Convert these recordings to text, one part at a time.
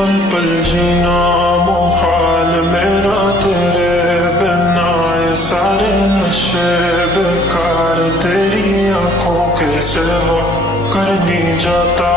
पल पल जीना मुहाल मेरा तेरे बिना, ये सारे नशे बेकार तेरी आंखों के सिवा करनी जाता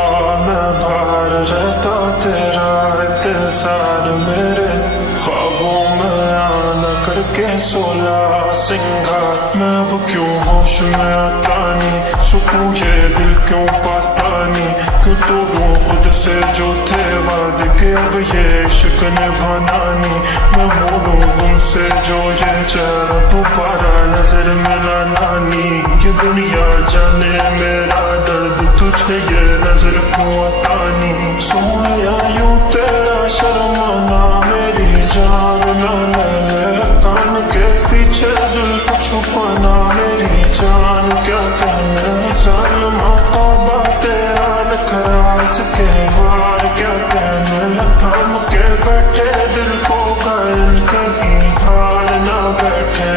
मैं बाहर रहता तेरा इंतजार मेरे ख्वाबों में आना करके 16 सिंगार। मैं अब क्यों होश में आता नहीं, सुकून ये दिल क्यों पाता नहीं, क्यों तो वो खुद से जो थे वादे के अब ये इश्क निभाना नहीं। मैं बोलूं तुमसे जो ये चेहरा दोबारा नजर मिलाना नहीं, ये दुनिया जाने मेरा दर्द तुझे ये नजर क्यों आता नहीं। सोया यूं तेरा शर्माना मेरी जान ना ले, कान के पीछे जुल्फ छुपाना मेरी जान क्या कहना। जालिमा तौबा तेरा नखरास के वार क्या कहना, थाम के बैठे दिल को घायल कहीं हार ना बैठे।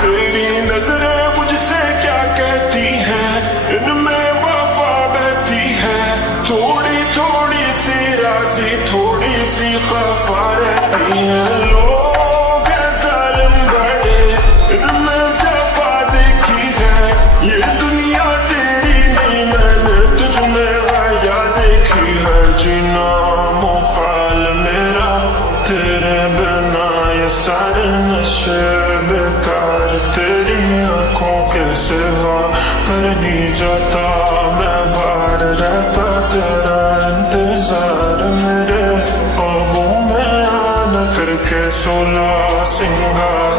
तेरी नजरें मुझसे क्या कहती हैं, इनमें वफा बहती है, थोड़ी थोड़ी सी राज़ी थोड़ी सी खफा रहती है। लोग हैं जालिम बड़े, इनमें जफा देखी है, ये दुनिया तेरी नहीं मैंने तुझ में आया देखी है। जीना मुहाल मेरा तेरे बिना, ये सारे नशे बेकार तेरी आंखों के सिवा करनी जाता मैं बाहर रहता तेरा इंतजार मेरे ख्वाबों में आना करके 16 सिंगार।